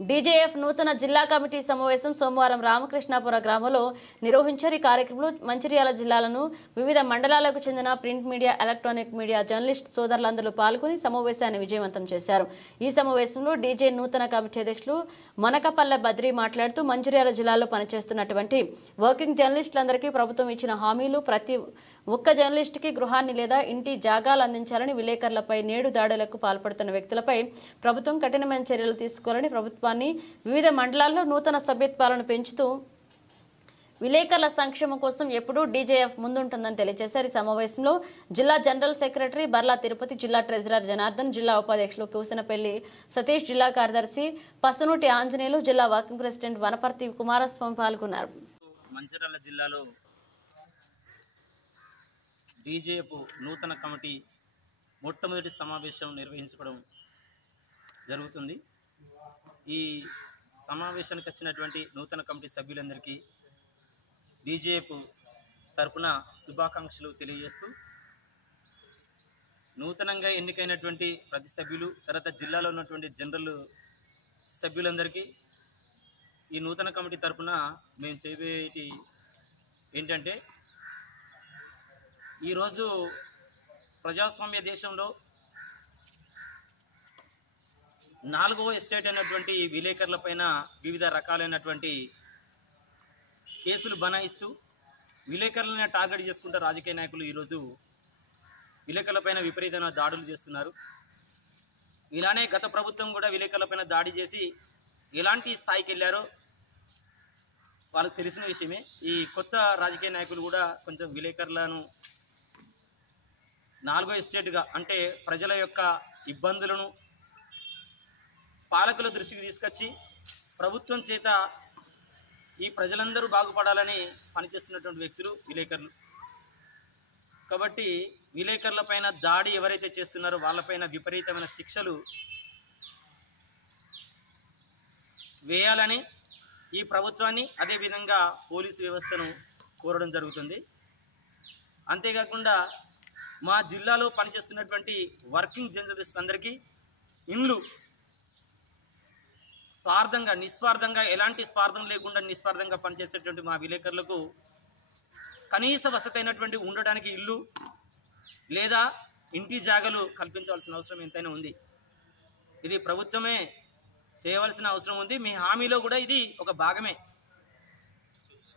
DJF నూతన జిల్లా committee సమావేశం సోమవారం రామకృష్ణాపుర గ్రామంలో నిర్వహించారు. ఈ కార్యక్రమంలో మంచిర్యాల జిల్లాలను వివిధ మండలాలకు చెందిన print media, electronic media journalist సోదరులందరూ పాల్గొని సమావేశాన్ని విజయవంతం చేశారు. ఈ సమావేశంలో డీజే నూతన కమిటీ అధ్యక్షులు మనకపల్లె బద్రి మాట్లాడుతూ మంచిర్యాల జిల్లాలో పనిచేస్తున్నటువంటి వర్కింగ్ జర్నలిస్టులందరికీ ప్రభుత్వం ఇచ్చిన హామీలు ప్రతి ఒక్క జర్నలిస్టుకి గృహాన్ని లేదా ఇంటి జాగాలు అందించాలని, విలేకరులపై నేడు దాడులకు పాల్పడుతున్న వ్యక్తులపై ప్రభుత్వం కఠినమైన చర్యలు తీసుకోవాలని, ప్రభుత్వాన్ని వివిధ మండలాల్లో నూతన సభ్యత్వాలను పెంచుతూ విలేకరుల సంక్షేమం కోసం ఎప్పుడూ డీజేఎఫ్ ముందుంటుందని తెలియజేశారు. ఈ సమావేశంలో జిల్లా జనరల్ సెక్రటరీ బర్లా తిరుపతి, జిల్లా ట్రెజరర్ జనార్దన్, జిల్లా ఉపాధ్యక్షులు కూసనపల్లి సతీష్, జిల్లా కార్యదర్శి పసునూటి ఆంజనేయులు, జిల్లా వర్కింగ్ ప్రెసిడెంట్ వనపర్తి కుమారస్వామి పాల్గొన్నారు. మంచిర్యాల జిల్లాలో డీజేఎఫ్ నూతన కమిటీ మొట్టమొదటి సమావేశం నిర్వహించుకోవడం జరుగుతుంది. ఈ సమావేశానికి వచ్చినటువంటి నూతన కమిటీ సభ్యులందరికీ డీజేఎఫ్ తరపున శుభాకాంక్షలు తెలియజేస్తూ, నూతనంగా ఎన్నికైనటువంటి ప్రతి సభ్యులు, తర్వాత జిల్లాలో ఉన్నటువంటి జనరల్ సభ్యులందరికీ ఈ నూతన కమిటీ తరపున మేము చేయబోయేటి ఏంటంటే, ఈరోజు ప్రజాస్వామ్య దేశంలో 4వ ఎస్టేట్ అయినటువంటి విలేకరుల పైన వివిధ రకాలైనటువంటి కేసులు బనాయిస్తూ విలేకరులను టార్గెట్ చేసుకుంటూ రాజకీయ నాయకులు ఈరోజు విలేకరులపైన విపరీతమైన దాడులు చేస్తున్నారు. ఇలానే గత ప్రభుత్వం కూడా విలేకరులపైన దాడి చేసి ఎలాంటి స్థాయికి వెళ్ళారో వాళ్ళకు తెలిసిన విషయమే. ఈ కొత్త రాజకీయ నాయకులు కూడా కొంచెం విలేకరులను 4వ ఎస్టేట్గా, అంటే ప్రజల యొక్క ఇబ్బందులను పాలకుల దృష్టికి తీసుకొచ్చి ప్రభుత్వం చేత ఈ ప్రజలందరూ బాగుపడాలని పనిచేస్తున్నటువంటి వ్యక్తులు విలేకరులు. కాబట్టి విలేకరుల పైన దాడి ఎవరైతే చేస్తున్నారో వాళ్ళపైన విపరీతమైన శిక్షలు వేయాలని ఈ ప్రభుత్వాన్ని, అదేవిధంగా పోలీసు వ్యవస్థను కోరడం జరుగుతుంది. అంతేకాకుండా మా జిల్లాలో పనిచేస్తున్నటువంటి వర్కింగ్ జర్నలిస్టులందరికీ ఇండ్లు నిస్వార్థంగా ఎలాంటి స్వార్థం లేకుండా నిస్వార్థంగా పనిచేసేటువంటి మా విలేకరులకు కనీస వసతి అయినటువంటి ఉండడానికి ఇల్లు లేదా ఇంటి జాగాలు కల్పించవలసిన అవసరం ఎంతైనా ఉంది. ఇది ప్రభుత్వమే చేయవలసిన అవసరం ఉంది. మీ హామీలో కూడా ఇది ఒక భాగమే.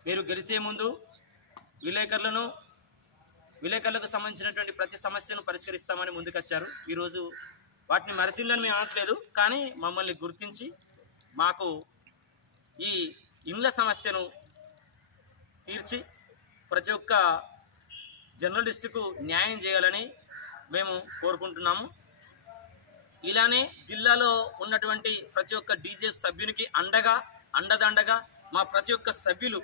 మీరు గెలిచే ముందు విలేకరులకు సంబంధించినటువంటి ప్రతి సమస్యను పరిష్కరిస్తామని ముందుకొచ్చారు. ఈరోజు వాటిని మరసిందని మేము అనట్లేదు, కానీ మమ్మల్ని గుర్తించి మాకు ఈ ఇండ్ల సమస్యను తీర్చి ప్రతి ఒక్క జర్నలిస్టుకు న్యాయం చేయాలని మేము కోరుకుంటున్నాము. ఇలానే జిల్లాలో ఉన్నటువంటి ప్రతి ఒక్క డీజేఎఫ్ సభ్యునికి అండదండగా మా ప్రతి ఒక్క సభ్యులు,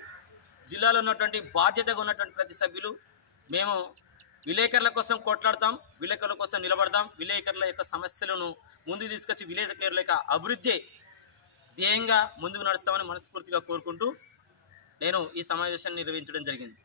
జిల్లాలో ఉన్నటువంటి బాధ్యతగా ఉన్నటువంటి ప్రతి సభ్యులు మేము విలేకరుల కోసం కొట్లాడతాం, విలేకరుల కోసం నిలబడతాం. విలేకరుల యొక్క సమస్యలను ముందుకు తీసుకొచ్చి విలేకరుల యొక్క అభివృద్ధి ధ్యేయంగా ముందుకు నడుస్తామని మనస్ఫూర్తిగా కోరుకుంటూ నేను ఈ సమావేశాన్ని నిర్వహించడం జరిగింది.